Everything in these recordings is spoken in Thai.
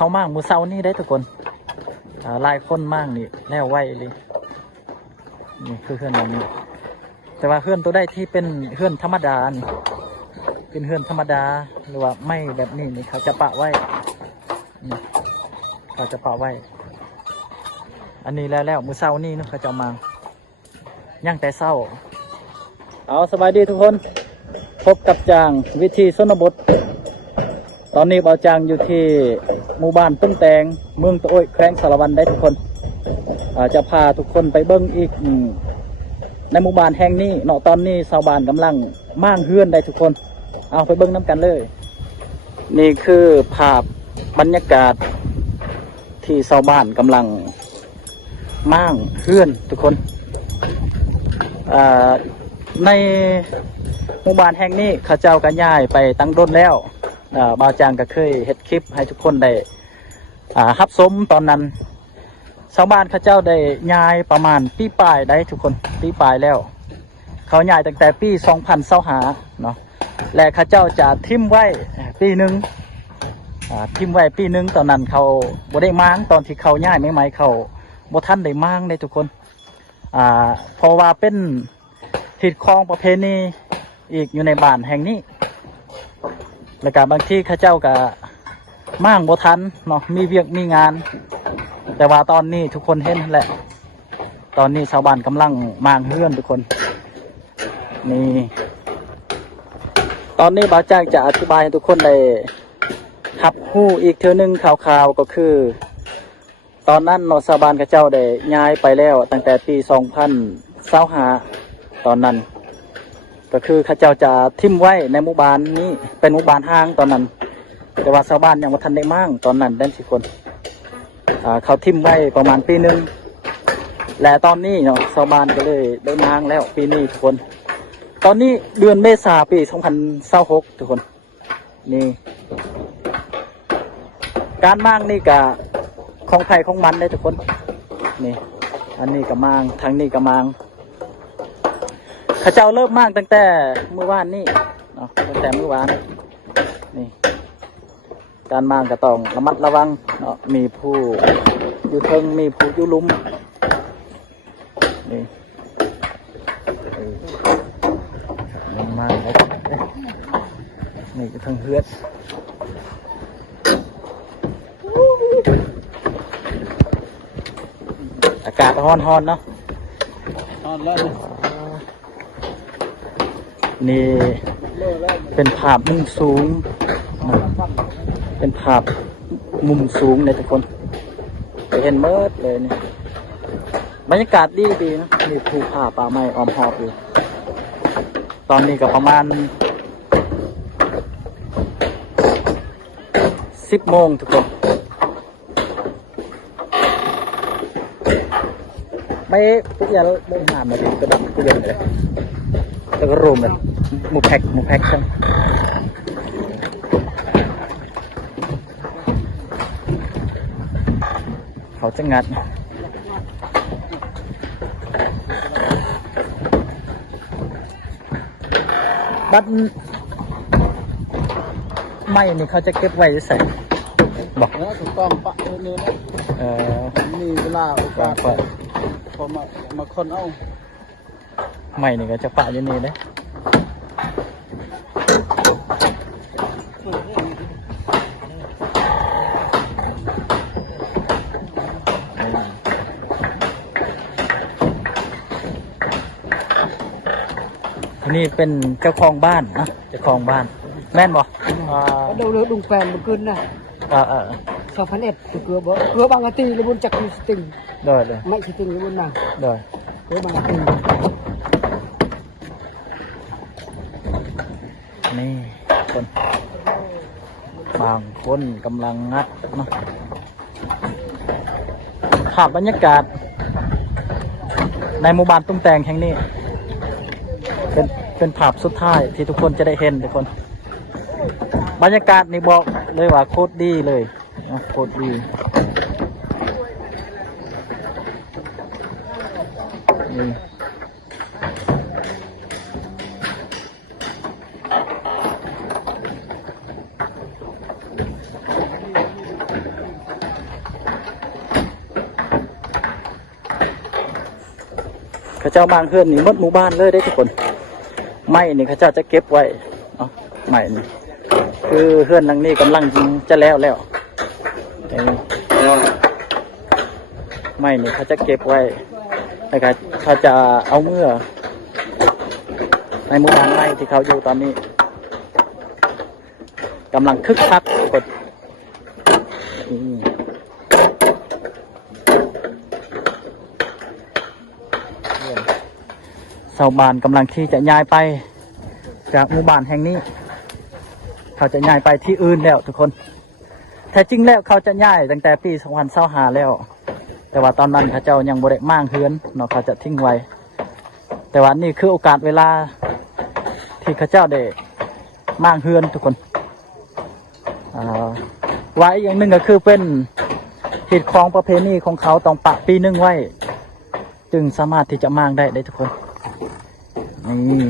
เขามากมือเศร้านี่ได้ทุกคนลายคนมากนี่แน่วไวเลยนี่คือเฮือนอย่างนี้แต่ว่าเฮือนตัวได้ที่เป็นเฮือนธรรมดานี่เป็นเฮือนธรรมดาหรือว่าไม่แบบนี้นี่เขาจะปะไว้เขาจะปะไว้อันนี้แล้วมือเศร้านี่นะเขาจะมาย่างแต่เศร้าเอาสบายดีทุกคนพบกับจางวิธีชนบทตอนนี้เบาจางอยู่ที่หมู่บ้านต้นแตงเมืองตะโอยแขวงสารวันได้ทุกคนจะพาทุกคนไปเบิ้งอีกในหมู่บ้านแห่งนี้เนาะตอนนี้ชาวบ้านกำลังม่างเฮือนได้ทุกคนเอาไปเบิ้งน้ำกันเลยนี่คือภาพบรรยากาศที่ชาวบ้านกำลังม่างเฮือนทุกคนในหมู่บ้านแห่งนี้ข้าเจ้าก็ย้ายไปตั้งต้นแล้วบ่าวจางก็เคยเฮ็ดคลิปให้ทุกคนได้รับชมตอนนั้นชาวบ้านข้าเจ้าได้ย้ายประมาณปีปลายได้ทุกคนปีปลายแล้วเขาย้ายตั้งแต่ปี2025เนาะและข้าเจ้าจะทิมไว้ปีหนึ่งทิมไว้ปีหนึ่งตอนนั้นเขาบ่ได้ม้างตอนที่เขาย้ายใหม่ๆเขาบ่ทันได้ม้างได้ทุกคนเพราะว่าเป็นทิศคลองประเพณีอีกอยู่ในบ้านแห่งนี้แล้วก็บางที่ข้าเจ้าก็ม่างบ่ทันเนาะมีเวียกมีงานแต่ว่าตอนนี้ทุกคนเห็นแหละตอนนี้ชาวบ้านกำลังม่างเฮือนทุกคนนี่ตอนนี้บ่าวจ้างจะอธิบายให้ทุกคนได้รับรู้อีกเทื่อนึงข่าวๆก็คือตอนนั้นเนาะชาวบ้านข้าเจ้าได้ย้ายไปแล้วตั้งแต่ปี2025ตอนนั้นก็คือข้าเจ้าจะทิ่มไว้ในหมู่บ้านนี้เป็นหมู่บ้านห้างตอนนั้นแต่ว่าชาวบ้านยังไม่ทันได้มั่งตอนนั้นได้สิคนเขาทิ่มไว้ประมาณปีหนึ่งและตอนนี้เนาะชาวบ้านก็เลยได้มั่งแล้วปีนี้ทุกคนตอนนี้เดือนเมษาปี2026ทุกคนนี่การมั่งนี่กับของไผ่ของมันได้ทุกคนนี่อันนี้กับมั่งทางนี้กับมั่งข้าเจ้าเริ่มมากตั้งแต่เมื่อวานนี่เนาะตั้งแต่เมื่อวานนี่การมางก็ต้องระมัดระวังเนาะมีผู้อยู่เทิงมีผู้อยู่ลุ่มนี่มางเขานี่อยู่เทิงเฮือดอากาศร้อนเนาะร้อนเลยนี่เป็นภาพมุมสูงเป็นภาพมุมสูงในทุกคนเห็นเมิดเลยนี่บรรยากาศดีนะมีภูผาป่าไม้อ้อมหอบอยู่ตอนนี้ก็ประมาณ10 โมงทุกคนไม่ทุกอย่างไม่หามเลยกระดับทุกอย่างเลยแล้วก็รวมกันหมูแพ็คใช่เขาจะงัดบัดไม่นี่เขาจะเก็บไว้ใส่บอกแล้วถูกต้องปะเนื้อมีเวลาโอกาสพอมาคนเอาไม่นี่ก็จะปะอยู่นี่เลยนี่เป็นเจ้าของบ้านนะเจ้าของบ้านแม่นบอกเดี๋ยวดุงแฟนเมื่อคืนน่ะ2001เกลือบางกะตีระบุนจักรสติงเลยไม่สติงระบุนน่ะเกลือบางกะตีนี่คนบางคนกำลังงัดนะภาพบรรยากาศในหมู่บ้านตุ้งแตงแห่งนี้เป็นภาพสุดท้ายที่ทุกคนจะได้เห็นทุกคนบรรยากาศนี่บอกเลยว่าโคตรดีเลยโคตรดีนี่ เขาเจ้ามางเฮือนนี่หมดหมู่บ้านเลยได้ทุกคนไม้นี่เขาเจ้าจะเก็บไว้เนาะไม้นี่คือเฮือนหลังนี้กำลังจะแล้วไม้นี่เขาจะเก็บไว้แล้วก็เขาจะเอาเมื่อในหมู่บ้านไม้ที่เขาอยู่ตอนนี้กำลังคึกคักทุกคนชาวบ้านกำลังที่จะย้ายไปจากหมู่บ้านแห่งนี้เขาจะย้ายไปที่อื่นแล้วทุกคนแท้จริงแล้วเขาจะย้ายตั้งแต่ปี2025แล้วแต่ว่าตอนนั้นเขาเจ้ายังบ่ได้มั่างเฮือนเนาะเขาจะทิ้งไว้แต่ว่านี่คือโอกาสเวลาที่เขาเจ้าได้มั่างเฮือนทุกคนไว้อย่างหนึ่งก็คือเป็นหิดของประเพณีของเขาต้องปะปีนึงไว้จึงสามารถที่จะมั่างได้ทุกคนนี่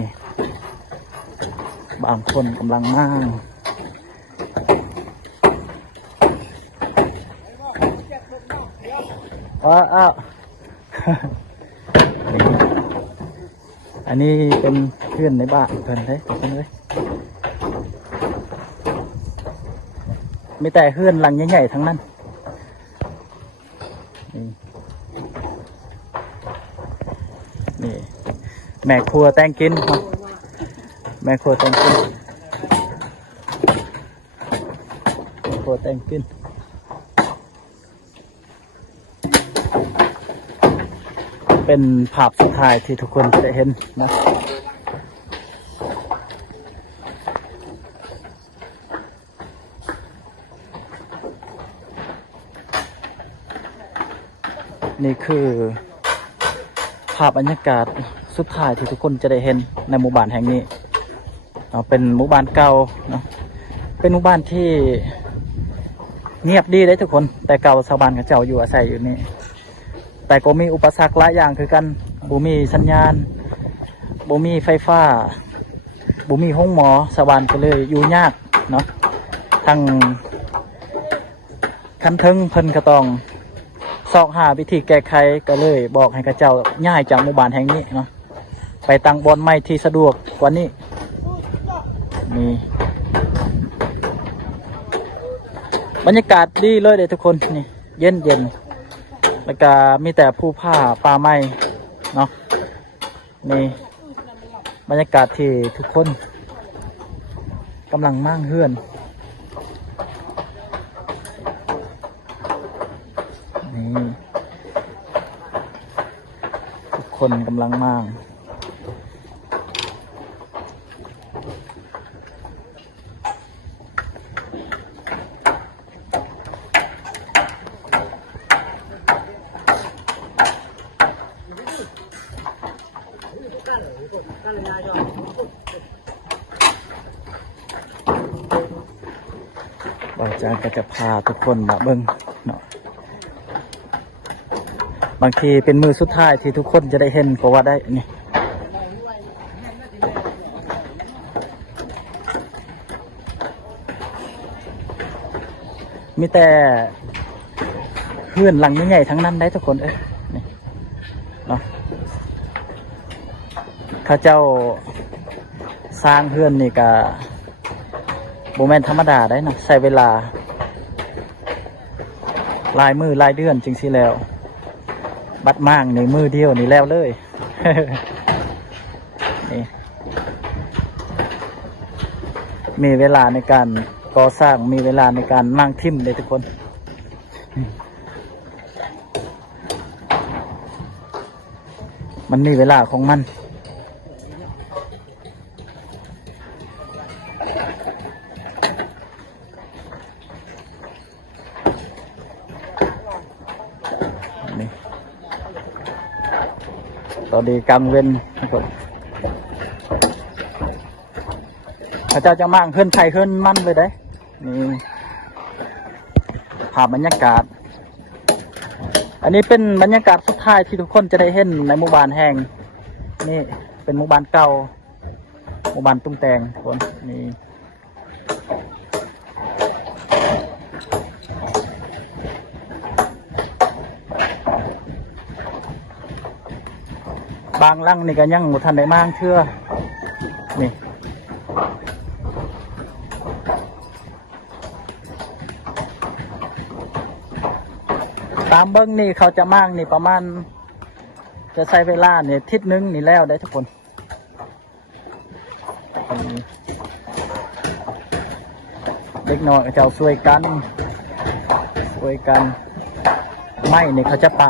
บางคนกำลังมั่างอ้าวอันนี้เป็นเพื่อนในบ้านเพื่อนเลยทุกคนเลยมีแต่เพื่อนหลังใหญ่ๆทั้งนั้นนี่แม่ครัวแต่งกินแม่ครัวแต่งกินครัวแต่งกินเป็นภาพสุดท้ายที่ทุกคนจะได้เห็นนะนี่คือภาพบรรยากาศสุดท้ายที่ทุกคนจะได้เห็นในหมู่บ้านแห่งนี้เป็นหมู่บ้านเก่าเนาะเป็นหมู่บ้านที่เงียบดีเลยทุกคนแต่เก่าชาวบ้านกับเจ้าอยู่อาศัยอยู่นี่แต่ก็มีอุปสรรคหลายอย่างคือกันบ่มีสัญญาณบ่มีไฟฟ้าบ่มีห้องหมอชาวบ้านก็เลยอยู่ยากเนาะทั้งคันทึงเพิ่นก็ต้องซอกหาวิธีแก้ไขก็เลยบอกให้กระเจ้าย้ายจากหมู่บ้านแห่งนี้เนาะไปตั้งบอนไม้ที่สะดวกกว่านี้นี่บรรยากาศดีเลยเด็กทุกคนนี่เย็นแล้วก็มีแต่ภูผาป่าไม้เนาะนี่บรรยากาศที่ทุกคนกำลังมั่งเฮือนนี่ทุกคนกำลังมั่งอาจารย์ก็จะพาทุกคนมาเบิ่งเนาะบางทีเป็นมือสุดท้ายที่ทุกคนจะได้เห็นก็ว่าได้นี่มีแต่เฮือนหลังใหญ่ๆทั้งนั้นได้ทุกคนนี่เนาะข้าเจ้าสร้างเฮือนนี่ก็โมเมนธรรมดาได้นะใช้เวลาลายมือลายเดือนจริงสิแล้วบัดมั่างในมือเดียวนี่แล้วเลย นี่มีเวลาในการก่อสร้างมีเวลาในการมั่างทิ่มเลยทุกคนมันมีเวลาของมันตอนนี้กลางเว้นทุกคนพระเจ้าจะมั่งขึ้นไทยขึ้นมั่นเลยได้นี่ภาพบรรยากาศอันนี้เป็นบรรยากาศสุดท้ายที่ทุกคนจะได้เห็นในหมู่บ้านแห่งนี่เป็นหมู่บ้านเก่าหมู่บ้านตุ้งแตงทุกคนนี่ บางลังนี่ก็ยังบ่ทันได้มางเทื่อนี่ตามเบิ้งนี่เขาจะมางนี่ประมาณจะใช้เวลาเนี่ยทิศนึงนี่แล้วได้ทุกคนเล็กน้อยจะช่วยกันไม่นี่เขาจะปะ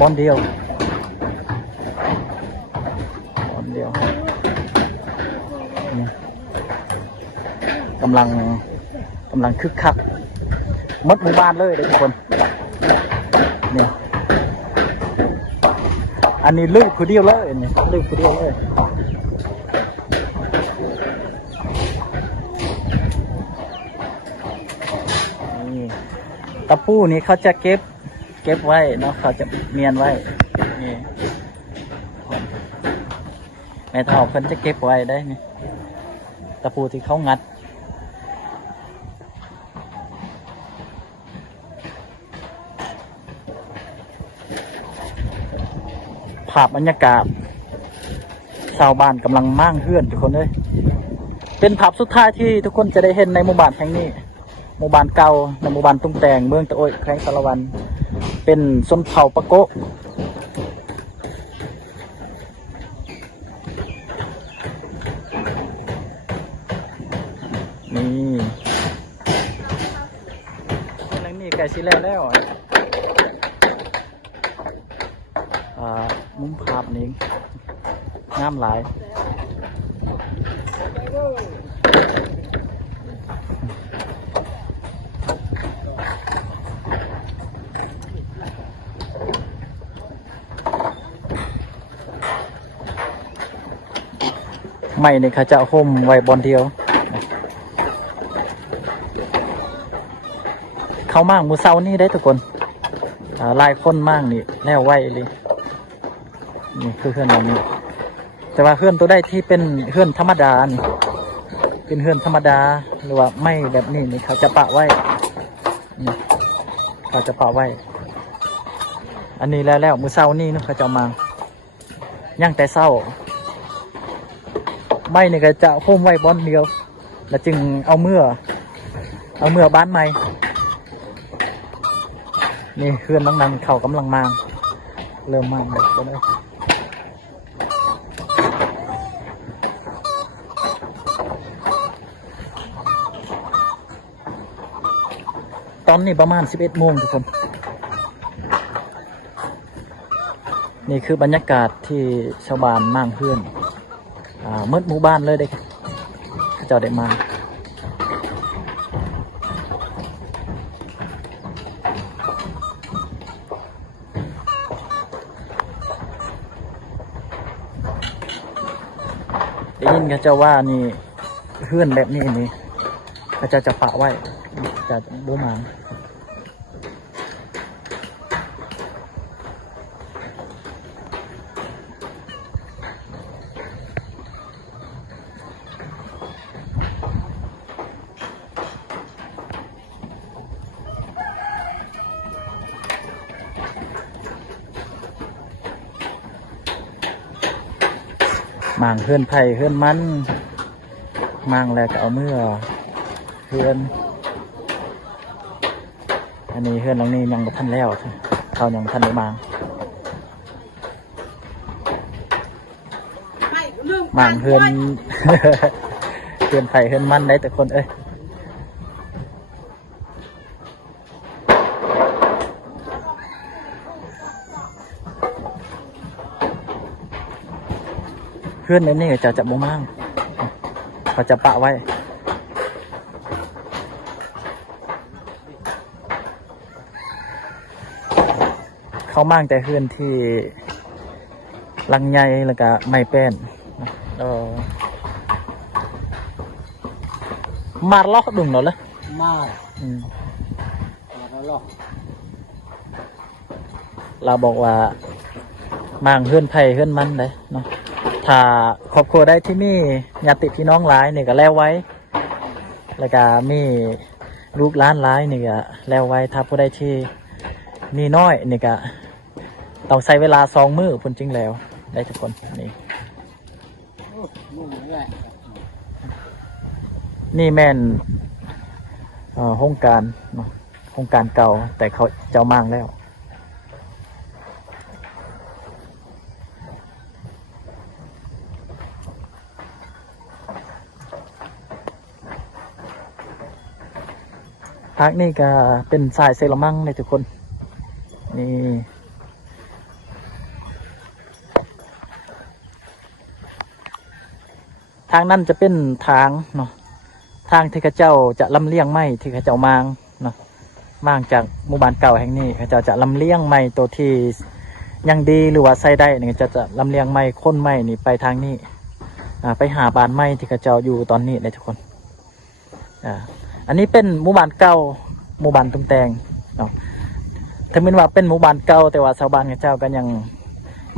บอนเดียวนี่กำลังคึกคักมดหมู่บ้านเลยทุกคนนี่อันนี้ลูกคือเดียวเลยนี่ลูกคือเดียวเลยนี่ตะปูนี่เขาจะเก็บไว้เนาะเขาจะเมียนไว้นี่แม่ทอเพิ่นจะเก็บไว้ได้นี่ตะปูที่เขางัดภาพบรรยากาศชาวบ้านกำลังม่างเฮือนทุกคนเลยเป็นภาพสุดท้ายที่ทุกคนจะได้เห็นในหมู่บ้านแห่งนี้หมู่บ้านเก่าในหมู่บ้านตุ้งแตงเมืองตะโอยแขวงสารวันเป็นชนเผ่าปะโกะนี่หลังนี้ไก่สิแล้วมุมภาพนี้งามหลายไม่เนี่ยเขาจะห่มไว้บนเดียวเขามั่งมือเศร้านี่ได้ทุกคนลายคนมั่งนี่แล้วไว้เลยนี่คือเฮือนเรานี่แต่ว่าเฮือนตัวได้ที่เป็นเฮือนธรรมดานี่เป็นเฮือนธรรมดาหรือว่าไม่แบบนี้นี่เขาจะปะไว้นี่เขาจะปะไว้อันนี้แล้วมือเศร้านี่นะเขาจะมาย่างแต่เศร้าไม่นี่ก็จะห่มไว้บอนเดียวแล้วจึงเอาเมื่อบ้านใหม่นี่เฮือนนังเขากำลังมาเริ่มมาก็ได้ตอนนี้ประมาณ 11 โมงทุกคนนี่คือบรรยากาศที่ชาวบ้านมั่งเฮือนมืดหมู่บ้านเลยเด็กเจ้าได้มาได้ยินเขาเจ้าว่านี่เฮือนแบบนี้นี่เขาจะปะไว้จะบูมาหมางเฮือนไผ่เฮือนมันมางแล้วก็เอาเมื่อเฮือนอันนี้เฮือนหลังนี้ยังบ่ทันแล้วเขายังทันได้มางเฮือน เฮือนไผ่เฮือนมันได้แต่คนเอ้ยเฮือนแบบนี้จะบ่มั่งเขาจะปะไว้เขามั่งแต่เฮือนที่ลังใหญ่แล้วก็ไม่เป็นมาล็อกดุงเหรอเลยมาล็อกเราบอกว่ามั่งเฮือนไผ่เฮือนมันเลยเนาะถ้าครอบครัวได้ที่มีญาติพี่น้องหลายนี่ก็แล้วไว้แล้วก็มีลูกหลานหลายนี่ก็แล้วไว้ถ้าผู้ใดที่มีน้อยนี่ก็ต้องใช้เวลา2 มื้อพุ่นจริงแล้ว ได้ทุกคนนี่นี่แม่นโครงการเนาะโครงการเก่าแต่เขาเจ้ามางแล้วพักนี่ก็เป็นสายเซรามังเลยทุกคนนี่ทางนั้นจะเป็นทางเนาะทางที่ข้าเจ้าจะลำเลียงไม้ที่ข้าเจ้ามางเนาะมางจากหมู่บ้านเก่าแห่งนี้ข้าเจ้าจะลำเลียงไม้ตัวที่ยังดีหรือว่าใส่ได้เนี่ยจะลำเลียงไม้ค้นไม้นี่ไปทางนี้ไปหาบ้านไม้ที่ข้าเจ้าอยู่ตอนนี้เลยทุกคนอันนี้เป็นหมู่บ้านเก่าหมู่บ้านตุ้มแตงเนาะถึงแม้ว่าเป็นหมู่บ้านเก่าแต่ว่าชาวบ้านข้าเจ้าก็ยัง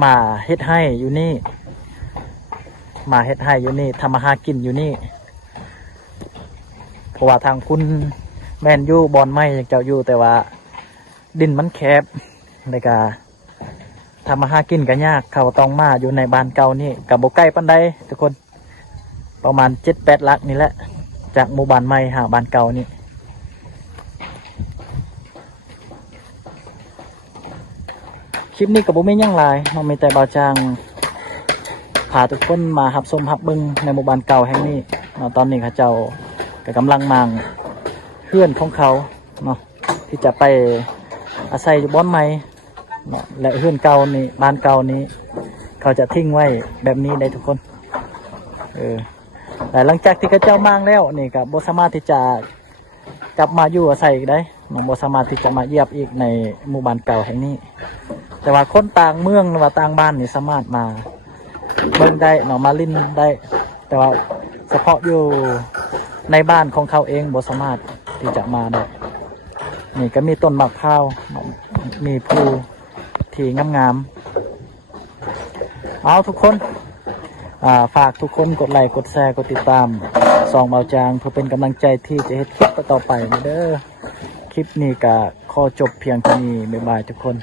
มาเฮ็ดให้อยู่นี่มาเฮ็ดให้อยู่นี่ทำมาหากินอยู่นี่เพราะว่าทางคุณแมนยูบอลไม่ยังเจ้าอยู่แต่ว่าดินมันแคบในการทำมาหากินก็ยากเขาต้องมาอยู่ในบ้านเก่านี่กับโบใกล้ปันใดทุกคนประมาณ7-8 ลักนี่แหละจากหมู่บ้านใหม่หาบ้านเก่านี่คลิปนี้กับโบไม่ยั่งลายเราไม่แต่เบาจางพาทุกคนมาหับชมหับบึงในหมู่บ้านเก่าแห่งนี้ตอนนี้เขาเจ้าก็กำลังมางเพื่อนของเขาเนาะที่จะไปอาศัยอยู่บ้านใหม่เนาะและเพื่อนเก่านี่บ้านเก่านี้เขาจะทิ้งไว้แบบนี้ได้ทุกคนแต่หลังจากที่เขาเจ้ามางแล้วนี่ก็บ่สามารถที่จะกลับมาอยู่อาศัยอีกได้น้องบ่สามารถที่จะมาเยียบอีกในหมู่บ้านเก่าแห่งนี้แต่ว่าคนต่างเมืองหรือว่าต่างบ้านนี่สามารถมาเบิ่งได้เนาะมาลิ้นได้แต่ว่าเฉพาะอยู่ในบ้านของเขาเองบ่สามารถที่จะมาได้นี่ก็มีต้นมะพร้าวมีภูที่งามๆเอาทุกคนฝากทุกคนกดไลค์กดแชร์กดติดตามส่องเบาจางเพื่อเป็นกำลังใจที่จะเฮ็ดคลิปต่อไปเด้อคลิปนี้ก็ขอจบเพียงเท่านี้บ๊ายบายทุกคน